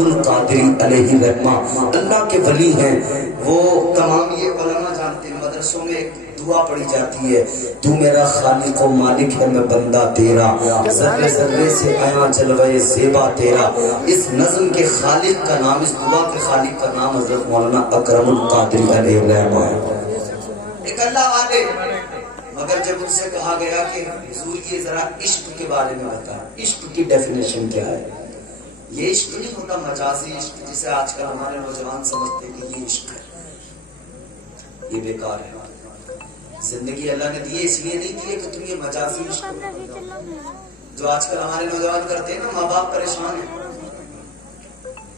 القادری علیہ رحمہ اللہ کے ولی ہیں. وہ تمام یہ علماء جانتے ہیں. مدرسوں میں ایک دعا پڑھی جاتی ہے, تو میرا خالق و مالک ہے, میں بندہ تیرا, ذرے ذرے سے آیا جلوے زیبا تیرا. اس نظم کے خالق کا نام, اس دعا کے خالق کا نام حضرت مولانا اکرم القادری علیہ رحمہ ہے. ایک اللہ والے, مگر جب ان سے کہا گیا کہ حضور یہ ذرا عشق کے بارے میں بتا, عشق کی ڈیفینیشن کیا ہے؟ یہ عشق نہیں ہوتا مجازی عشق جسے آج کل ہمارے نوجوان سمجھتے ہیں کہ یہ عشق ہے, یہ بیکار ہے. زندگی اللہ نے دی ہے اس لیے نہیں دی ہے کہ تم یہ مجازی عشق جو آج کل ہمارے نوجوان کرتے ہیں نا, ماں باپ پریشان ہیں.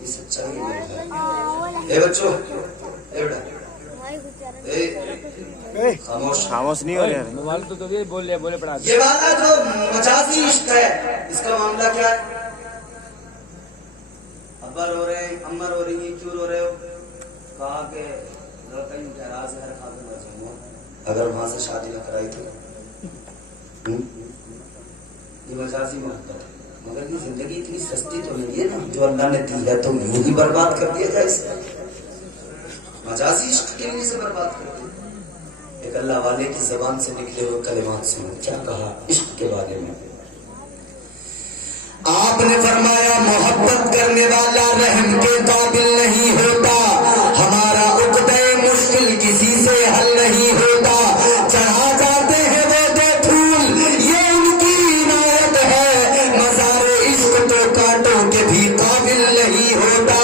یہ سچائی ہے. اے بچوں, اے بیٹا, خاموش نہیں ہو رہے. موبائل تو یہ بول رہے بولے پڑھا. یہ والا جو مجازی عشق ہے اس کا معاملہ کیا ہے؟ ابا رو رہے ہیں, اماں رو رہی ہیں, کیوں رو رہے ہو؟ کہا کہ لڑکا یوں کہہ رہا زہر کھا کے مر جاؤں گا اگر وہاں سے شادی نہ کرائی تو. یہ مجازی محبت ہے. مگر یہ زندگی اتنی سستی تو نہیں ہے نا جو اللہ نے دی ہے تو یوں ہی برباد کر دیا جائے. اس مجازی عشق کے لیے سے برباد کر دیا. ایک اللہ والے کی زبان سے نکلے ہوئے کلمات سنو, کیا کہا عشق کے بارے میں. آپ نے فرمایا محبت کرنے والا رحم کے قابل نہیں ہوتا, ہمارا عقدہ مشکل کسی سے حل نہیں ہوتا. چڑھا جاتے ہیں وہ دو پھول یہ ان کی عنایت ہے, مزار عشق تو کانٹوں کے بھی قابل نہیں ہوتا.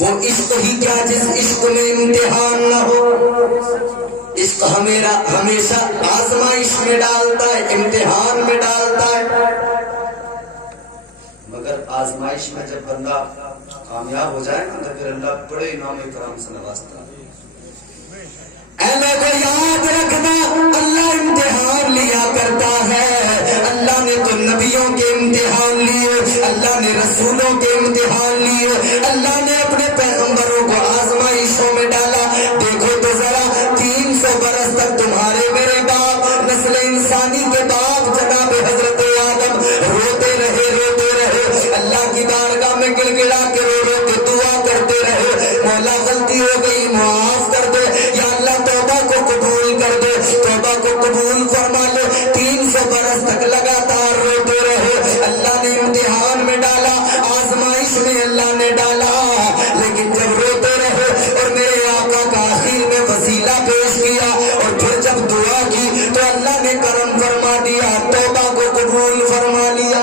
وہ عشق ہی کیا جس عشق میں امتحان نہ ہو. عشق ہمیشہ آزمائش میں ڈالتا ہے, امتحان میں ڈالتا ہے. مگر آزمائش میں جب بندہ کامیاب ہو جائے نا تو پھر اللہ بڑے انعام اکرام سے نوازتا ہے. اے لوگوں یاد رکھنا, اللہ امتحان لیا کرتا ہے. اللہ نے تو نبیوں کے امتحان لیے, اللہ نے رسولوں کے امتحان لیے, اللہ نے اپنے پیغمبروں کو آزمائشوں میں ڈالا. دیکھو تو ذرا 300 برس تک تمہارے میرے باپ نسل انسانی کے باپ جناب حضرت آدم روتے رہے, اللہ کی بارگاہ میں گڑ گڑا کے رو کے دعا کرتے رہے, مولا غلطی ہو گئی معاف کر دے, یا اللہ توبہ کو قبول کر دے, توبہ کو قبول فرما لے. 300 برس تک لگاتار روتے رہے. اللہ نے امتحان میں ڈالا, آزمائش میں اللہ نے ڈالا. لیکن جب روتے رہے اور میرے آقا کا آخر میں وسیلہ پیش کیا اور پھر جب دعا کی تو اللہ نے کرم فرما دیا, توبہ کو قبول فرما لیا.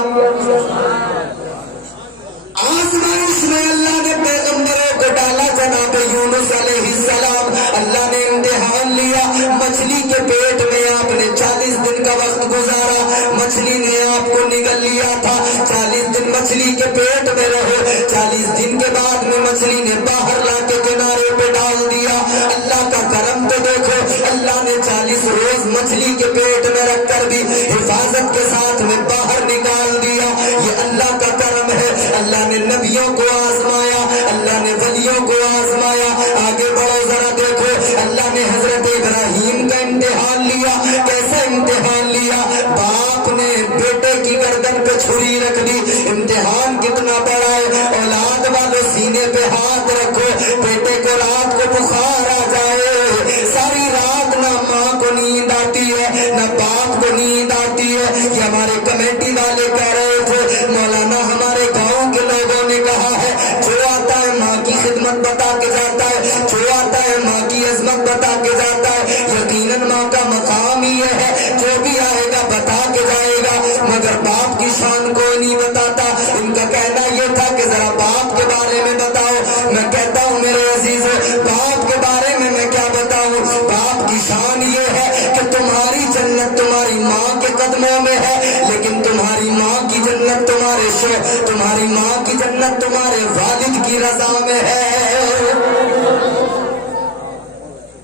آزمائش میں اللہ نے پیغمبروں کو ڈالا. جناب یونس علیہ السلام اللہ نے امتحان لیا. مچھلی کے پیٹ میں آپ نے 40 دن کا وقت گزارا, مچھلی نے آپ کو نگل لیا تھا. 40 دن مچھلی کے پیٹ میں رہے. 40 دن کے بعد میں مچھلی نے باہر لا کے کنارے پہ ڈال دیا. اللہ کا کرم تو دیکھو, اللہ نے 40 روز مچھلی کے پیٹ میں رکھ کر بھی حفاظت کے ساتھ میں باہر نکال دیا. یہ اللہ کا کرم ہے. اللہ نے نبیوں کو آزمایا, اللہ نے ولیوں کو آزمایا. آگے بڑھو ذرا دیکھو, اللہ نے حضرت ابراہیم کا امتحان لیا. کیسا امتحان لیا؟ باپ نے بیٹے کی گردن پہ چھری رکھ دی. امتحان کتنا بڑا ہے. اولاد والے سینے پہ ہاتھ رکھو, بیٹے کو رات کو بخار آ جائے, ساری رات نہ ماں کو نیند آتی ہے نہ باپ کو نیند آتی ہے. یہ ہمارے کمیٹی والے کہہ رہے تھے, مولانا ہمارے گاؤں کے لوگوں نے کہا ہے جو آتا ہے ماں کی خدمت بتا کے جاتا ہے, جو آتا ہے ماں کی عظمت بتا کے جاتا ہے. یقیناً ماں کا مقام ہی یہ ہے, جو بھی آئے گا بتا کے جائے گا. مگر باپ کی شان کوئی نہیں بتاتا. ان کا کہنا یہ تھا کہ ذرا باپ کے بارے میں بتاؤ. میں کہتا ہوں میرے عزیز, باپ کے بارے میں کیا بتاؤں. باپ کی شان یہ ہے کہ تمہاری جنت تمہاری ماں کے قدموں میں ہے, لیکن تمہاری ماں کی جنت تمہاری ماں کی جنت تمہارے والد کی رضا میں ہے.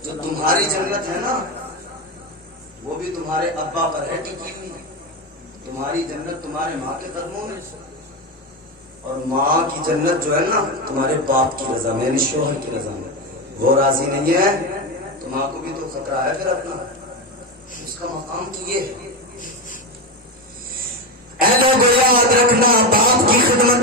جو تمہاری جنت ہے نا وہ بھی تمہارے ابا پر ہے ٹکی ہوئی. تمہاری جنت تمہارے ماں کے قدموں میں, اور ماں کی جنت جو ہے نا تمہارے باپ کی رضا میں, یعنی شوہر کی رضا میں. وہ راضی نہیں ہے تو ماں کو بھی تو خطرہ ہے پھر اپنا, اس کا مقام کی یہ ہے. اے لوگوں یاد رکھنا, باپ کی خدمت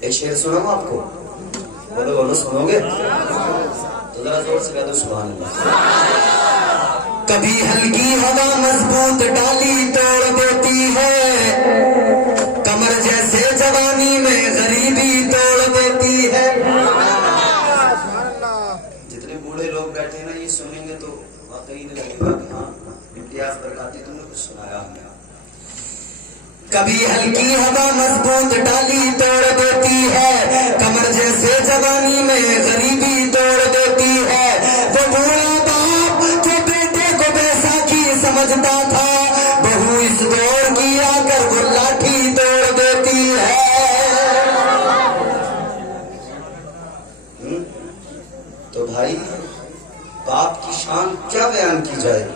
ایک شعر سناؤں آپ کو؟ بولو بولو سنو گے تو ذرا زور سے کہہ دو سبحان اللہ. کبھی ہلکی ہوا مضبوط ڈالی توڑ دیتی ہے، کمر جیسے جوانی میں غریبی توڑ دیتی ہے. جتنے بوڑھے لوگ بیٹھے ہیں نا یہ سنیں گے تو واقعی نہیں لگے گا کہ ہاں امتیاز برکاتی تم نے کچھ سنایا ہمیں. کبھی ہلکی ہوا مضبوط ڈالی توڑ دیتی ہے، کمر جیسے جوانی میں غریبی توڑ دیتی ہے. وہ بوڑھا باپ جو بیٹے کو بیساکھی سمجھتا تھا، بہو اس دوڑ کی آ کر وہ لاٹھی توڑ دیتی ہے. تو بھائی باپ کی شان کیا بیان کی جائے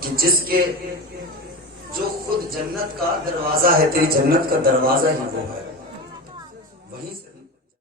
کہ جس کے جو خود جنت کا دروازہ ہے، تیری جنت کا دروازہ ہی وہ ہے، وہیں سے